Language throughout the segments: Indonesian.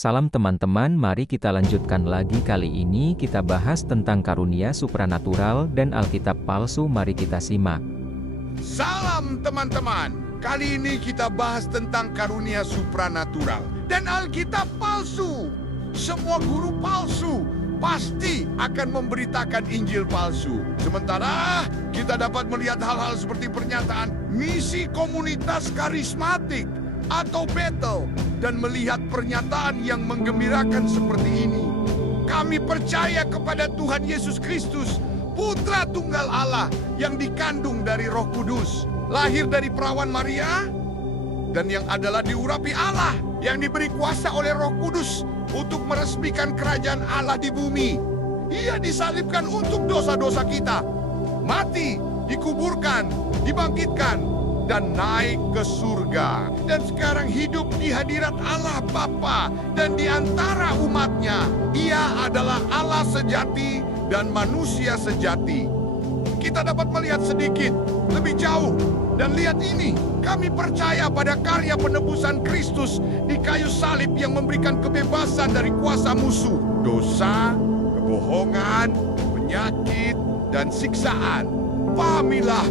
Salam teman-teman, mari kita lanjutkan lagi. Kali ini kita bahas tentang karunia supranatural dan Alkitab palsu. Mari kita simak. Salam teman-teman, kali ini kita bahas tentang karunia supranatural dan Alkitab palsu. Semua guru palsu pasti akan memberitakan Injil palsu. Sementara kita dapat melihat hal-hal seperti pernyataan misi komunitas karismatik atau Bethel, dan melihat pernyataan yang menggembirakan seperti ini. Kami percaya kepada Tuhan Yesus Kristus, Putra Tunggal Allah yang dikandung dari Roh Kudus, lahir dari perawan Maria, dan yang adalah diurapi Allah, yang diberi kuasa oleh Roh Kudus untuk meresmikan kerajaan Allah di bumi. Ia disalibkan untuk dosa-dosa kita, mati, dikuburkan, dibangkitkan, dan naik ke surga. Dan sekarang hidup di hadirat Allah Bapa dan di antara umatnya. Ia adalah Allah sejati dan manusia sejati. Kita dapat melihat sedikit lebih jauh. Dan lihat ini, kami percaya pada karya penebusan Kristus di kayu salib yang memberikan kebebasan dari kuasa musuh, dosa, kebohongan, penyakit, dan siksaan. Pahamilah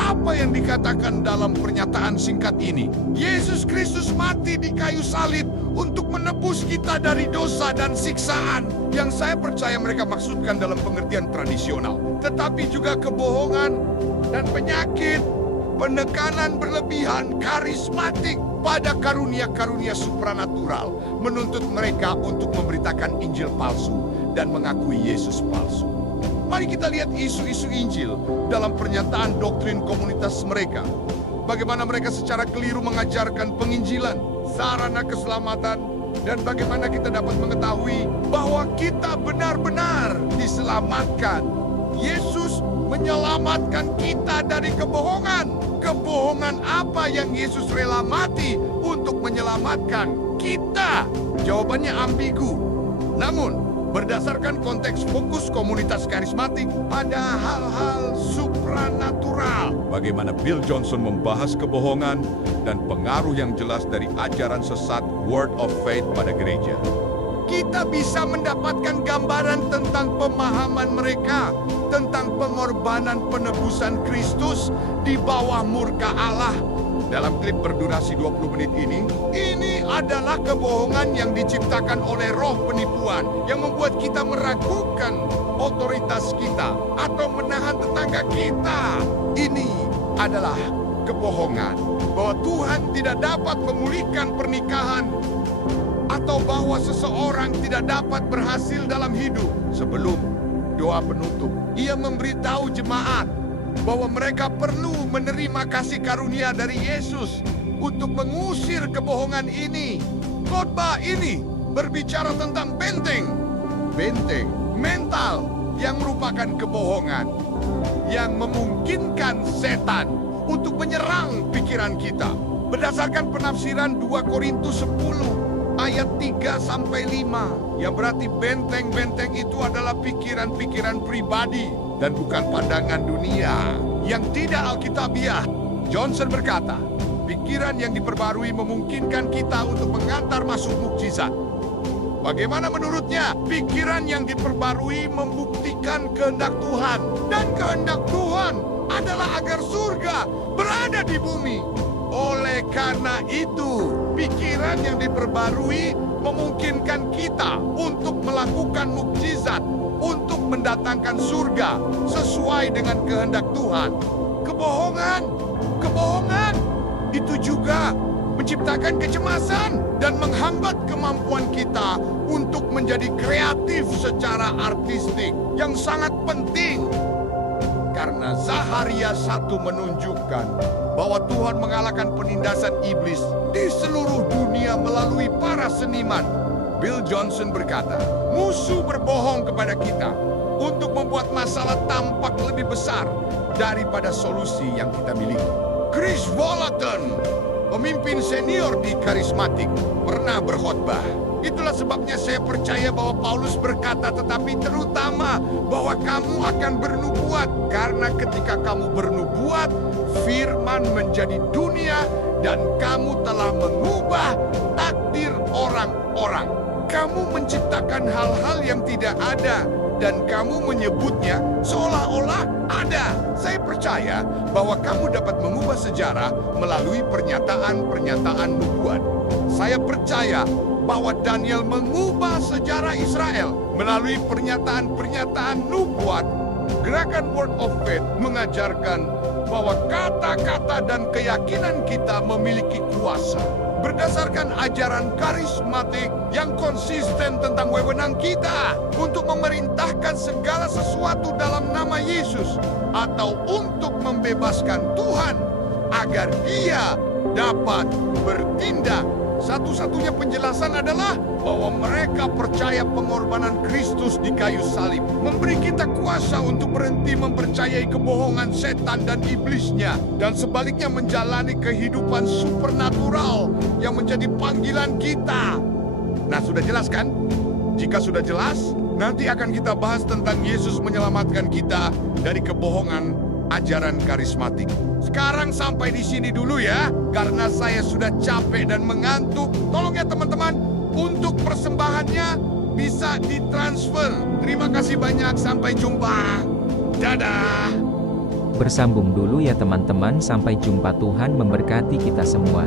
apa yang dikatakan dalam pernyataan singkat ini. Yesus Kristus mati di kayu salib untuk menebus kita dari dosa dan siksaan. Yang saya percaya mereka maksudkan dalam pengertian tradisional. Tetapi juga kebohongan dan penyakit, penekanan berlebihan, karismatik pada karunia-karunia supranatural menuntut mereka untuk memberitakan Injil palsu dan mengakui Yesus palsu. Mari kita lihat isu-isu Injil dalam pernyataan doktrin komunitas mereka. Bagaimana mereka secara keliru mengajarkan penginjilan, sarana keselamatan, dan bagaimana kita dapat mengetahui bahwa kita benar-benar diselamatkan. Yesus menyelamatkan kita dari kebohongan. Kebohongan apa yang Yesus rela mati untuk menyelamatkan kita? Jawabannya ambigu. Namun, berdasarkan konteks fokus komunitas karismatik pada hal-hal supranatural. Bagaimana Bill Johnson membahas kebohongan dan pengaruh yang jelas dari ajaran sesat Word of Faith pada gereja. Kita bisa mendapatkan gambaran tentang pemahaman mereka, tentang pengorbanan penebusan Kristus di bawah murka Allah. Dalam klip berdurasi 20 menit ini adalah kebohongan yang diciptakan oleh roh penipuan yang membuat kita meragukan otoritas kita atau menahan tetangga kita. Ini adalah kebohongan bahwa Tuhan tidak dapat memulihkan pernikahan atau bahwa seseorang tidak dapat berhasil dalam hidup. Sebelum doa penutup, ia memberitahu jemaat bahwa mereka perlu menerima kasih karunia dari Yesus untuk mengusir kebohongan ini. Khotbah ini berbicara tentang benteng mental yang merupakan kebohongan yang memungkinkan setan untuk menyerang pikiran kita. Berdasarkan penafsiran 2 Korintus 10 ayat 3-5, yang berarti benteng-benteng itu adalah pikiran-pikiran pribadi dan bukan pandangan dunia yang tidak alkitabiah. Johnson berkata, pikiran yang diperbarui memungkinkan kita untuk mengantar masuk mukjizat. Bagaimana menurutnya? Pikiran yang diperbarui membuktikan kehendak Tuhan. Dan kehendak Tuhan adalah agar surga berada di bumi. Oleh karena itu, pikiran yang diperbarui memungkinkan kita untuk melakukan mukjizat, untuk mendatangkan surga sesuai dengan kehendak Tuhan. Kebohongan itu juga menciptakan kecemasan dan menghambat kemampuan kita untuk menjadi kreatif secara artistik yang sangat penting. Karena Zaharia 1 menunjukkan bahwa Tuhan mengalahkan penindasan iblis di seluruh dunia melalui para seniman. Bill Johnson berkata, musuh berbohong kepada kita untuk membuat masalah tampak lebih besar daripada solusi yang kita miliki. Chris Volaton, pemimpin senior di karismatik, pernah berkhotbah. Itulah sebabnya saya percaya bahwa Paulus berkata, tetapi terutama bahwa kamu akan bernubuat. Karena ketika kamu bernubuat, firman menjadi dunia dan kamu telah mengubah takdir orang orang. Kamu menciptakan hal-hal yang tidak ada dan kamu menyebutnya seolah-olah ada. Saya percaya bahwa kamu dapat mengubah sejarah melalui pernyataan-pernyataan nubuat. Saya percaya bahwa Daniel mengubah sejarah Israel melalui pernyataan-pernyataan nubuat. Gerakan Word of Faith mengajarkan bahwa kata-kata dan keyakinan kita memiliki kuasa. Berdasarkan ajaran karismatik yang konsisten tentang wewenang kita untuk memerintahkan segala sesuatu dalam nama Yesus atau untuk membebaskan Tuhan agar Dia dapat bertindak. Satu-satunya penjelasan adalah bahwa mereka percaya pengorbanan Kristus di kayu salib memberi kita kuasa untuk berhenti mempercayai kebohongan setan dan iblisnya, dan sebaliknya menjalani kehidupan supernatural yang menjadi panggilan kita. Nah, sudah jelas kan? Jika sudah jelas, nanti akan kita bahas tentang Yesus menyelamatkan kita dari kebohongan ajaran karismatik. Sekarang sampai di sini dulu ya, karena saya sudah capek dan mengantuk. Tolong ya teman-teman, untuk persembahannya bisa ditransfer. Terima kasih banyak, sampai jumpa. Dadah. Bersambung dulu ya teman-teman, sampai jumpa. Tuhan memberkati kita semua.